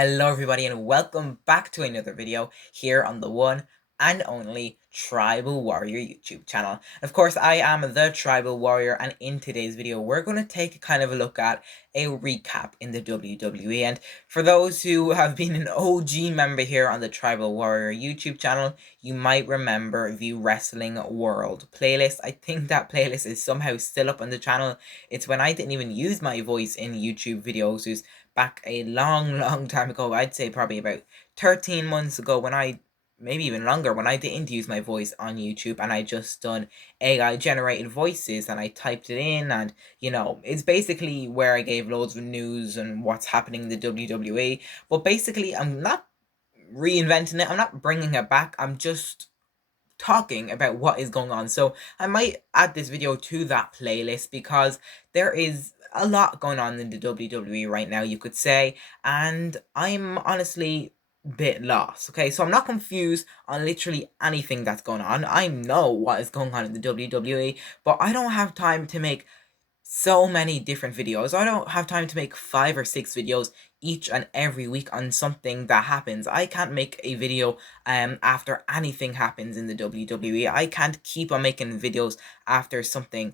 Hello everybody and welcome back to another video here on the one and only Tribal Warrior YouTube channel. Of course, I am the Tribal Warrior, and in today's video we're going to take kind of a look at a recap in the WWE. And for those who have been an OG member here on the Tribal Warrior YouTube channel, you might remember the Wrestling World playlist. I think that playlist is somehow still up on the channel. It's when I didn't even use my voice in YouTube videos. Back a long time ago. I'd say probably about 13 months ago, maybe even longer, when I didn't use my voice on YouTube and I just done AI generated voices and I typed it in, and it's basically where I gave loads of news and what's happening in the WWE. But basically, I'm not reinventing it, I'm not bringing it back, I'm just talking about what is going on. So I might add this video to that playlist because there is a lot going on in the WWE right now, you could say, and I'm honestly a bit lost. Okay, so I'm not confused on literally anything that's going on. I know what is going on in the WWE, but I don't have time to make so many different videos. I don't have time to make 5 or 6 videos each and every week on something that happens. I can't make a video after anything happens in the WWE. I can't keep on making videos after something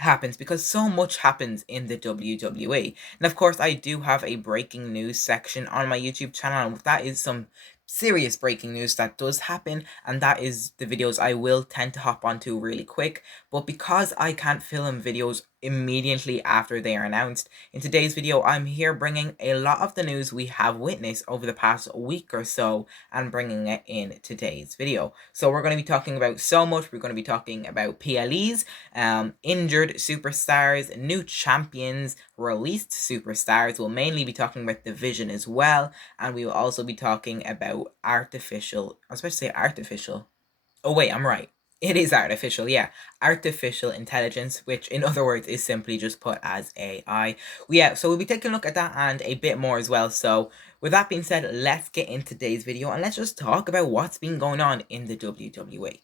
happens because so much happens in the WWE. And of course, I do have a breaking news section on my YouTube channel, and that is some serious breaking news that does happen, and that is the videos I will tend to hop onto really quick. But because I can't film videos immediately after they are announced, in today's video I'm here bringing a lot of the news we have witnessed over the past week or so and bringing it in today's video. So we're going to be talking about so much. We're going to be talking about PLEs, injured superstars, new champions, released superstars. We'll mainly be talking about division as well, and we will also be talking about artificial, I was supposed to say artificial. Oh wait, I'm right. It is artificial, yeah. Artificial intelligence, which in other words is simply just put as AI. Yeah, so we'll be taking a look at that and a bit more as well. So with that being said, let's get into today's video and let's just talk about what's been going on in the WWE.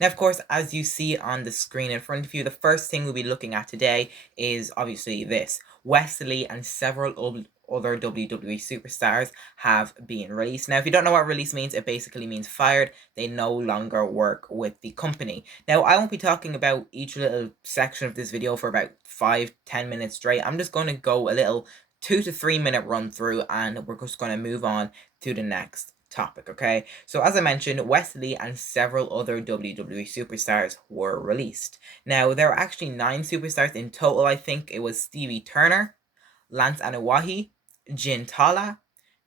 Now, of course, as you see on the screen in front of you, the first thing we'll be looking at today is obviously this. Wesley and several other WWE superstars have been released. Now, if you don't know what release means, it basically means fired. They no longer work with the company. Now, I won't be talking about each little section of this video for about 5-10 minutes straight. I'm just going to go a little 2 to 3 minute run through, and we're just going to move on to the next topic. Okay, so as I mentioned, Wesley and several other WWE superstars were released. Now, there are actually 9 superstars in total. I think it was Stevie Turner, Lance Anoa'i, Jin Tala,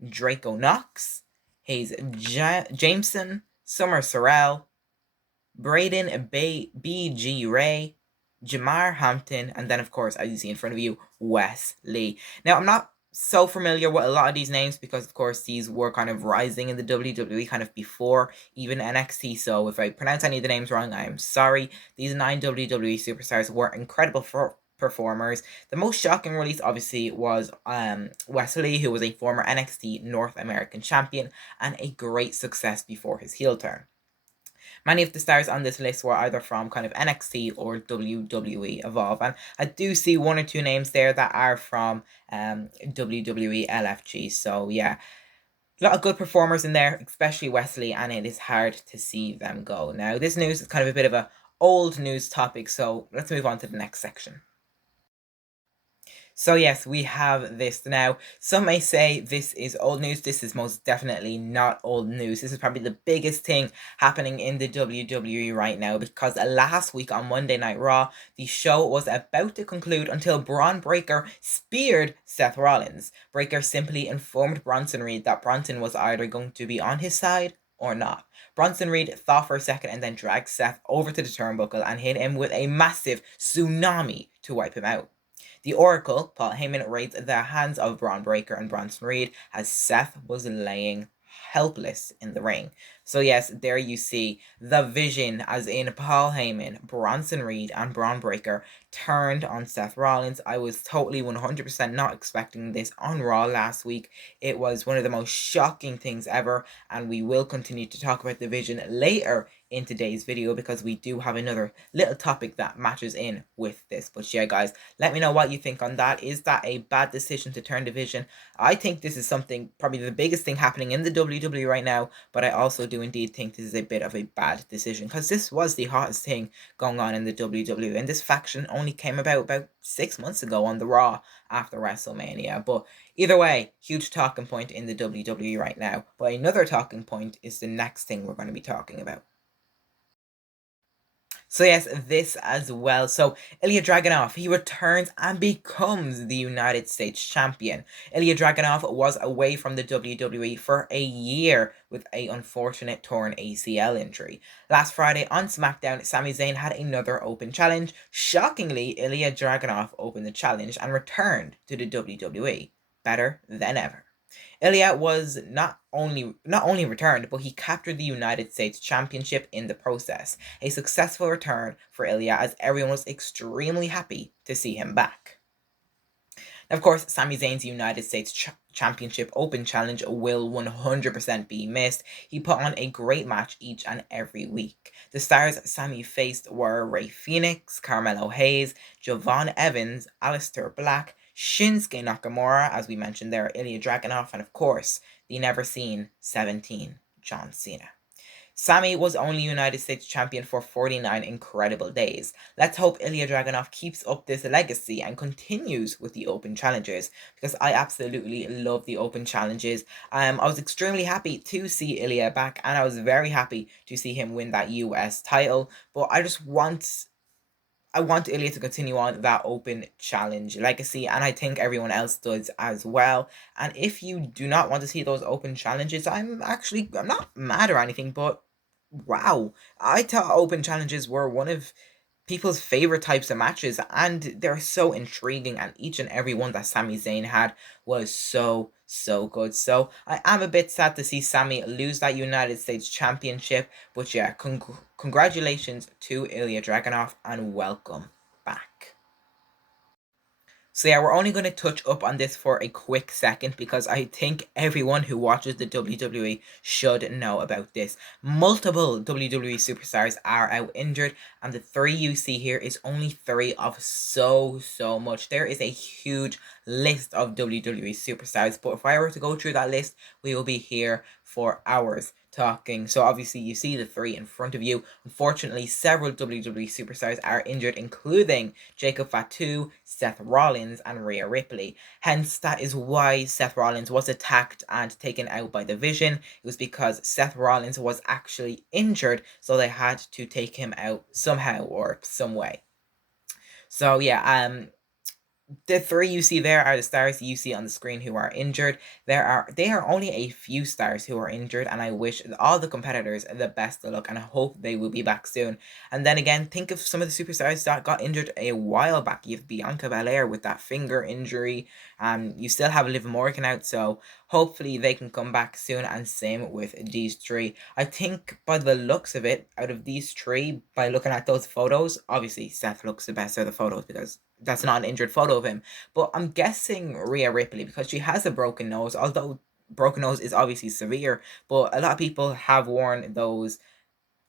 Draco Knox, Hayes Jameson, Summer Sorrell, Braden B.G. Ray, Jamar Hampton, and then of course, as you see in front of you, Wesley. Now, I'm not so familiar with a lot of these names because of course these were kind of rising in the WWE kind of before even NXT, so if I pronounce any of the names wrong, I'm sorry. These 9 WWE superstars were incredible performers. The most shocking release obviously was Wesley, who was a former NXT North American champion and a great success before his heel turn. Many of the stars on this list were either from kind of NXT or WWE Evolve, and I do see 1 or 2 names there that are from WWE LFG. So yeah, a lot of good performers in there, especially Wesley, and it is hard to see them go. Now, this news is kind of a bit of a old news topic, so let's move on to the next section. So yes, we have this now. Some may say this is old news. This is most definitely not old news. This is probably the biggest thing happening in the WWE right now, because last week on Monday Night Raw, the show was about to conclude until Braun Breaker speared Seth Rollins. Breaker simply informed Bronson Reed that Bronson was either going to be on his side or not. Bronson Reed thought for a second and then dragged Seth over to the turnbuckle and hit him with a massive tsunami to wipe him out. The Oracle, Paul Heyman, raised the hands of Braun Breaker and Bronson Reed as Seth was laying helpless in the ring. So yes, there you see the Vision, as in Paul Heyman, Bronson Reed, and Braun Breaker turned on Seth Rollins. I was totally 100% not expecting this on Raw last week. It was one of the most shocking things ever, and we will continue to talk about the Vision later in today's video because we do have another little topic that matches in with this. But yeah, guys, let me know what you think on that. Is that a bad decision to turn Division? I think this is something, probably the biggest thing happening in the WWE right now, but I also do indeed think this is a bit of a bad decision because this was the hottest thing going on in the WWE, and this faction only came about 6 months ago on the Raw after WrestleMania. But either way, huge talking point in the WWE right now. But another talking point is the next thing we're going to be talking about. So yes, this as well. So Ilya Dragunov, he returns and becomes the United States champion. Ilya Dragunov was away from the WWE for a year with an unfortunate torn ACL injury. Last Friday on SmackDown, Sami Zayn had another open challenge. Shockingly, Ilya Dragunov opened the challenge and returned to the WWE. Better than ever. Ilya was not only returned, but he captured the United States Championship in the process. A successful return for Ilya, as everyone was extremely happy to see him back. Of course, Sami Zayn's United States Championship Open Challenge will 100% be missed. He put on a great match each and every week. The stars Sami faced were Rey Fenix, Carmelo Hayes, Javon Evans, Aleister Black, Shinsuke Nakamura, as we mentioned there, Ilya Dragunov, and of course, the never-seen 17, John Cena. Sami was only United States champion for 49 incredible days. Let's hope Ilya Dragunov keeps up this legacy and continues with the open challenges, because I absolutely love the open challenges. I was extremely happy to see Ilya back, and I was very happy to see him win that US title, but I want Ilya to continue on that open challenge legacy, and I think everyone else does as well. And if you do not want to see those open challenges, I'm not mad or anything, but wow, I thought open challenges were one of people's favorite types of matches, and they're so intriguing, and each and every one that Sami Zayn had was so good. So I am a bit sad to see Sami lose that United States Championship, but yeah, congratulations to Ilya Dragunov and welcome back. So yeah, we're only going to touch up on this for a quick second because I think everyone who watches the WWE should know about this. Multiple WWE superstars are out injured, and the 3 you see here is only 3 of so much. There is a huge list of WWE superstars, but if I were to go through that list, we will be here for hours talking. So obviously you see the 3 in front of you. Unfortunately, several WWE superstars are injured, including Jacob Fatu, Seth Rollins, and Rhea Ripley. Hence, that is why Seth Rollins was attacked and taken out by the Vision. It was because Seth Rollins was actually injured, so they had to take him out somehow or some way. So yeah, the 3 you see there are the stars you see on the screen who are injured. They are only a few stars who are injured, and I wish all the competitors the best of luck, and I hope they will be back soon. And then again, think of some of the superstars that got injured a while back. You have Bianca Belair with that finger injury. You still have Liv Morgan out, so hopefully they can come back soon, and same with these 3. I think by the looks of it, out of these 3, by looking at those photos, obviously Seth looks the best out of the photos because that's not an injured photo of him. But I'm guessing Rhea Ripley, because she has a broken nose, although broken nose is obviously severe, but a lot of people have worn those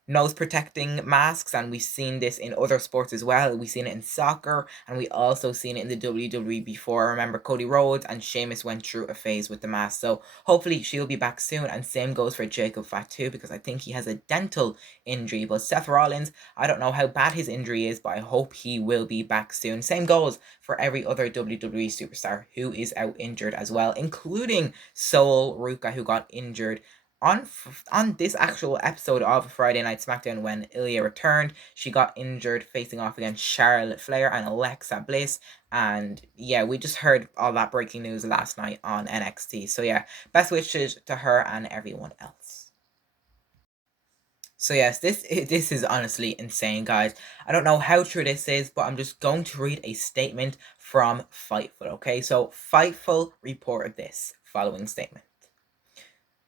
nose protecting masks, and we've seen this in other sports as well. We've seen it in soccer, and we also seen it in the WWE before. Remember, Cody Rhodes and Sheamus went through a phase with the mask, so hopefully she'll be back soon. And same goes for Jacob Fatu, because I think he has a dental injury. But Seth Rollins, I don't know how bad his injury is, but I hope he will be back soon. Same goes for every other WWE superstar who is out injured as well, including Sol Ruka, who got injured on this actual episode of Friday Night SmackDown when Ilya returned. She got injured facing off against Charlotte Flair and Alexa Bliss. And yeah, we just heard all that breaking news last night on NXT. So yeah, best wishes to her and everyone else. So yes, this is honestly insane, guys. I don't know how true this is, but I'm just going to read a statement from Fightful, okay? So Fightful reported this following statement.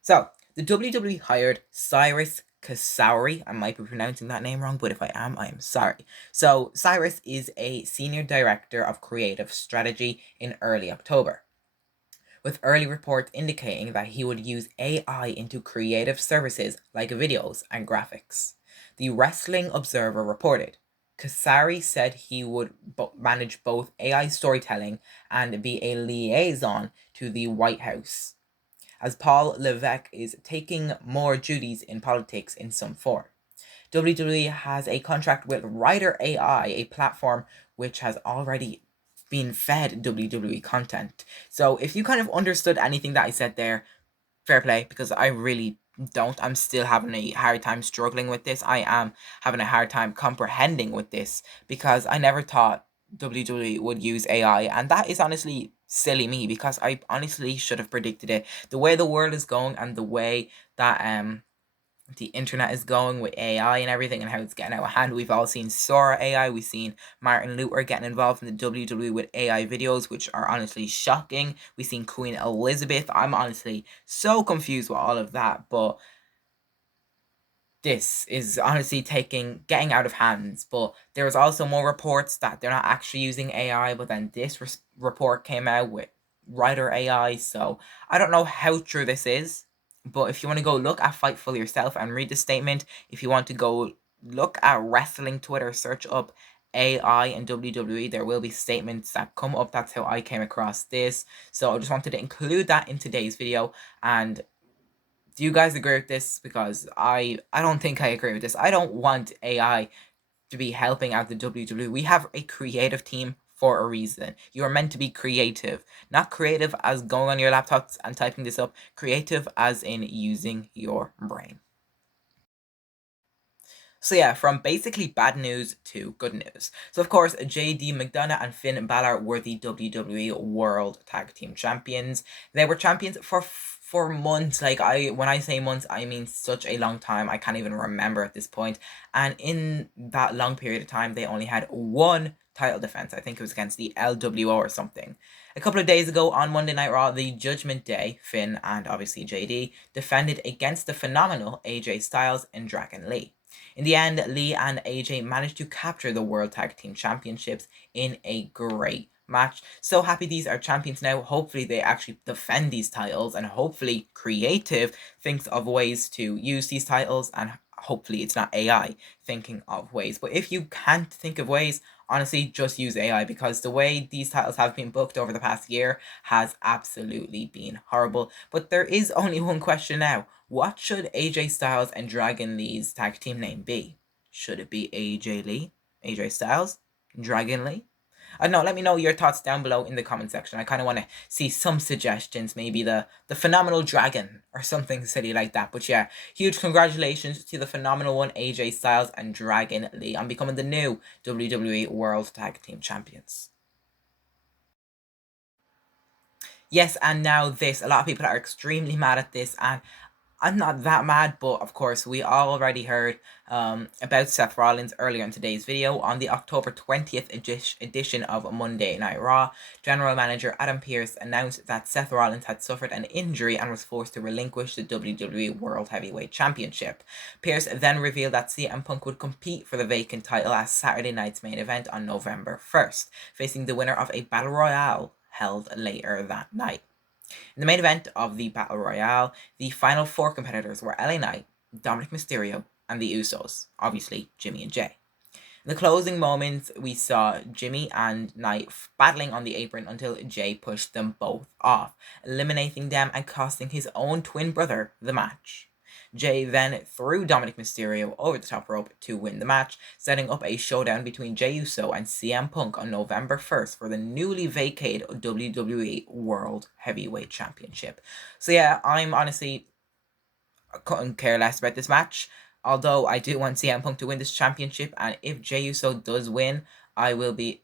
So, The WWE hired Cyrus Kasauri. I might be pronouncing that name wrong, but if I am sorry. So, Cyrus is a senior director of creative strategy in early October, with early reports indicating that he would use AI into creative services like videos and graphics. The Wrestling Observer reported Kasari said he would manage both AI storytelling and be a liaison to the White House, as Paul Levesque is taking more duties in politics in some form. WWE has a contract with Writer AI, a platform which has already been fed WWE content. So if you kind of understood anything that I said there, fair play, because I really don't. I'm still having a hard time struggling with this. I am having a hard time comprehending with this because I never thought WWE would use AI, and that is honestly silly me because I honestly should have predicted it. The way the world is going and the way that the internet is going with AI and everything and how it's getting out of hand. We've all seen Sora AI. We've seen Martin Luther getting involved in the WWE with AI videos, which are honestly shocking. We've seen Queen Elizabeth. I'm honestly so confused with all of that, but this is honestly getting out of hands. But there's also more reports that they're not actually using AI, but then this report came out with Writer AI, so I don't know how true this is. But if you want to go look at Fightful yourself and read the statement, if you want to go look at wrestling Twitter, search up AI and WWE, there will be statements that come up. That's how I came across this. So I just wanted to include that in today's video. And do you guys agree with this? Because I don't think I agree with this. I don't want AI to be helping out the WWE. We have a creative team for a reason. You are meant to be creative. Not creative as going on your laptops and typing this up. Creative as in using your brain. So yeah, from basically bad news to good news. So of course, JD McDonough and Finn Balor were the WWE World Tag Team Champions. They were champions for months. Like when I say months, I mean such a long time. I can't even remember at this point. And in that long period of time, they only had one title defense. I think it was against the LWO or something. A couple of days ago on Monday Night Raw, the Judgment Day, Finn and obviously JD defended against the phenomenal AJ Styles and Dragon Lee. In the end, Lee and AJ managed to capture the World Tag Team Championships in a great match. So happy these are champions now. Hopefully they actually defend these titles, and hopefully Creative thinks of ways to use these titles, and hopefully it's not AI thinking of ways. But if you can't think of ways, honestly, just use AI, because the way these titles have been booked over the past year has absolutely been horrible. But there is only one question now. What should AJ Styles and Dragon Lee's tag team name be? Should it be AJ Lee, AJ Styles, Dragon Lee? I don't know, let me know your thoughts down below in the comment section. I kind of want to see some suggestions, maybe the Phenomenal Dragon or something silly like that. But yeah, huge congratulations to the phenomenal one, AJ Styles and Dragon Lee, on becoming the new WWE World Tag Team Champions. Yes, and now this. A lot of people are extremely mad at this, and I'm not that mad, but of course, we already heard about Seth Rollins earlier in today's video. On the October 20th edition of Monday Night Raw, General Manager Adam Pearce announced that Seth Rollins had suffered an injury and was forced to relinquish the WWE World Heavyweight Championship. Pearce then revealed that CM Punk would compete for the vacant title as Saturday night's main event on November 1st, facing the winner of a Battle Royale held later that night. In the main event of the Battle Royale, the final four competitors were LA Knight, Dominic Mysterio, and the Usos, obviously Jimmy and Jay. In the closing moments, we saw Jimmy and Knight battling on the apron until Jay pushed them both off, eliminating them and costing his own twin brother the match. Jay then threw Dominic Mysterio over the top rope to win the match, setting up a showdown between Jey Uso and CM Punk on November 1st for the newly vacated WWE World Heavyweight Championship. So yeah, I'm honestly couldn't care less about this match, although I do want CM Punk to win this championship, and if Jey Uso does win, I will be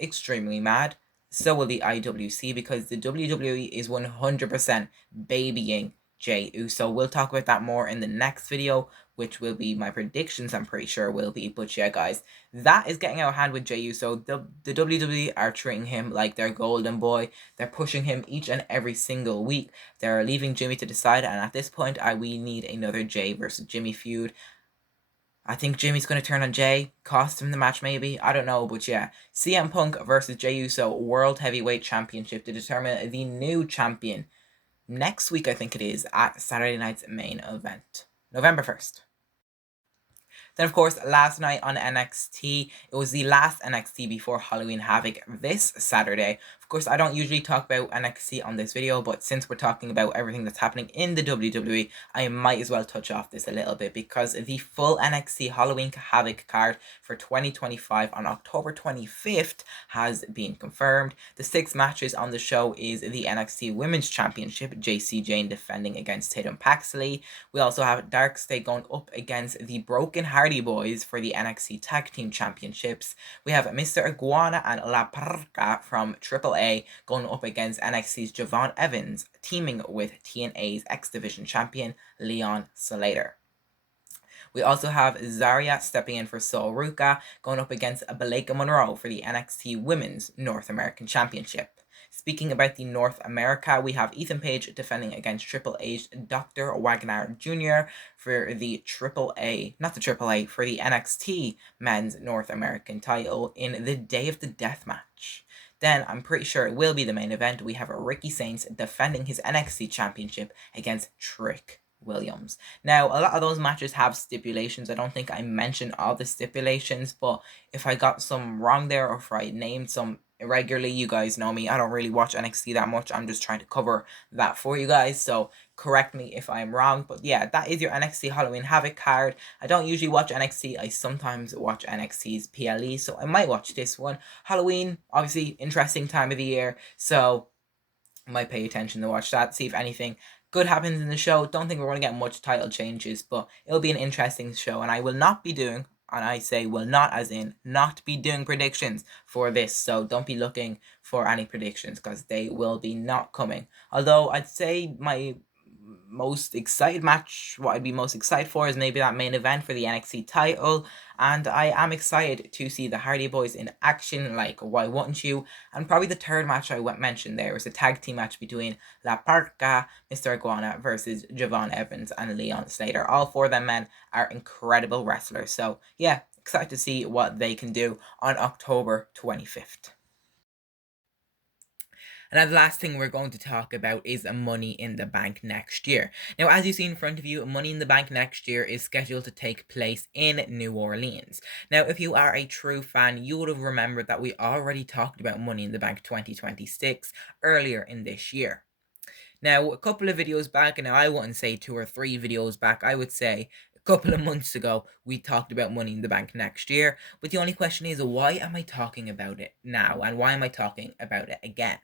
extremely mad. So will the IWC, because the WWE is 100% babying Jey Uso. We'll talk about that more in the next video, which will be my predictions, I'm pretty sure will be. But yeah, guys, that is getting out of hand with Jey Uso. The WWE are treating him like their golden boy. They're pushing him each and every single week. They're leaving Jimmy to decide, and at this point, we need another Jey versus Jimmy feud. I think Jimmy's going to turn on Jey, cost him the match maybe, I don't know, but yeah. CM Punk versus Jey Uso World Heavyweight Championship to determine the new champion next week, I think it is, at Saturday night's main event, November 1st. Then, of course, last night on NXT, it was the last NXT before Halloween Havoc this Saturday. Of course, I don't usually talk about NXT on this video, but since we're talking about everything that's happening in the WWE, I might as well touch off this a little bit, because the full NXT Halloween Havoc card for 2025 on October 25th has been confirmed. The 6 matches on the show is the NXT Women's Championship, JC Jane defending against Tatum Paxley. We also have Dark State going up against the Broken Hardy Boys for the NXT Tag Team Championships. We have Mr. Iguana and La Parca from AAA going up against NXT's Javon Evans, teaming with TNA's X Division champion Leon Slater. We also have Zarya stepping in for Sol Ruka, going up against Baleka Monroe for the NXT Women's North American Championship. Speaking about the North America, we have Ethan Page defending against Triple H's Dr. Wagner Jr. for the AAA, for the NXT Men's North American title in the Day of the Death match. Then, I'm pretty sure it will be the main event. We have Ricky Saints defending his NXT Championship against Trick Williams. Now, a lot of those matches have stipulations. I don't think I mentioned all the stipulations, but if I got some wrong there, or if I named some irregularly, you guys know me, I don't really watch NXT that much. I'm just trying to cover that for you guys, so correct me if I'm wrong. But yeah, that is your NXT Halloween Havoc card. I don't usually watch NXT. I sometimes watch NXT's PLE, so I might watch this one. Halloween, obviously, interesting time of the year, so I might pay attention to watch that, see if anything good happens in the show. Don't think we're going to get much title changes, but it'll be an interesting show, and I will not be doing, and I say will not as in not be doing predictions for this, so don't be looking for any predictions, because they will be not coming. Although I'd say my most excited match, what I'd be most excited for, is maybe that main event for the NXT title, and I am excited to see the Hardy Boys in action, like why wouldn't you? And probably the third match I mentioned there was a tag team match between La Parca, Mr. Iguana versus Javon Evans and Leon Slater. All 4 of them men are incredible wrestlers, so yeah, excited to see what they can do on October 25th. And the last thing we're going to talk about is Money in the Bank next year. Now, as you see in front of you, Money in the Bank next year is scheduled to take place in New Orleans. Now, if you are a true fan, you would have remembered that we already talked about Money in the Bank 2026 earlier in this year. Now, a couple of videos back, and I wouldn't say 2 or 3 videos back, I would say a couple of months ago, we talked about Money in the Bank next year. But the only question is, why am I talking about it now? And why am I talking about it again?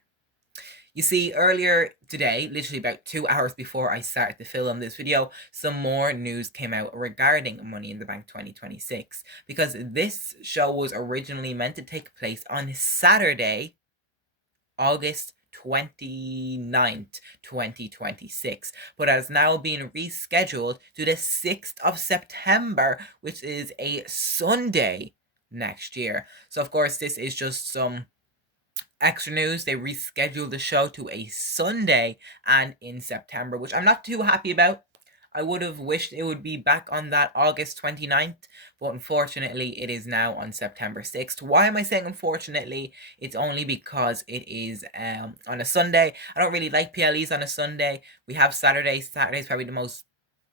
You see, earlier today, literally about 2 hours before I started to film this video, some more news came out regarding Money in the Bank 2026. Because this show was originally meant to take place on Saturday, August 29th, 2026, but has now been rescheduled to the 6th of September, which is a Sunday next year. So, of course, this is just some extra news. They rescheduled the show to a Sunday and in September, which I'm not too happy about. I would have wished it would be back on that August 29th, but unfortunately it is now on September 6th. Why am I saying unfortunately? It's only because it is on a Sunday. I don't really like PLEs on a Sunday. We have Saturday. Saturday is probably the most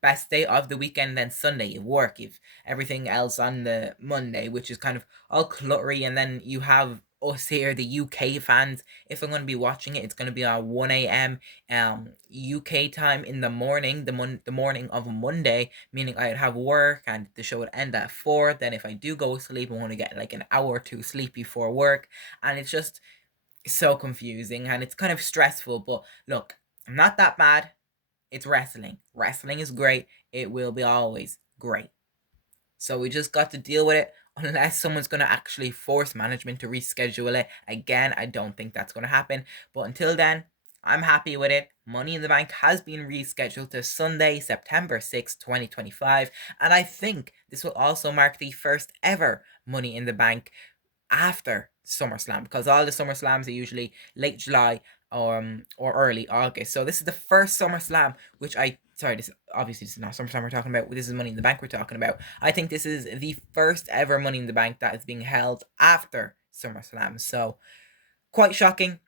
best day of the weekend. Then Sunday you work, you've everything else on the Monday, which is kind of all cluttery, and then you have us here, the UK fans. If I'm going to be watching it, it's going to be on 1 a.m. UK time in the morning, the morning of Monday, meaning I'd have work and the show would end at 4. Then if I do go to sleep, I want to get like an hour or 2 sleep before work, and it's just so confusing and it's kind of stressful. But look, I'm not that bad. It's wrestling. Wrestling is great. It will be always great. So we just got to deal with it, unless someone's going to actually force management to reschedule it. Again, I don't think that's going to happen. But until then, I'm happy with it. Money in the Bank has been rescheduled to Sunday, September 6th, 2025, and I think this will also mark the first ever Money in the Bank after SummerSlam, because all the SummerSlams are usually late July or early August. So this is the first SummerSlam, which this obviously this is not SummerSlam we're talking about. This is Money in the Bank we're talking about. I think this is the first ever Money in the Bank that is being held after SummerSlam. So quite shocking,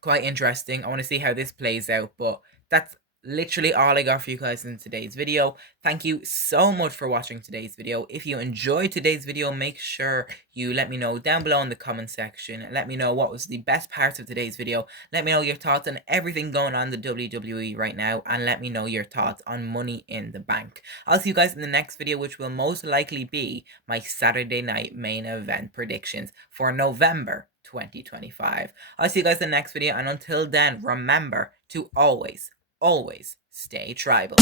quite interesting. I want to see how this plays out, but that's literally all I got for you guys in today's video. Thank you so much for watching today's video. If you enjoyed today's video, make sure you let me know down below in the comment section. Let me know what was the best parts of today's video. Let me know your thoughts on everything going on in the WWE right now, and let me know your thoughts on Money in the Bank. I'll see you guys in the next video, which will most likely be my Saturday night main event predictions for November 2025. I'll see you guys in the next video, and until then, remember to always stay tribal.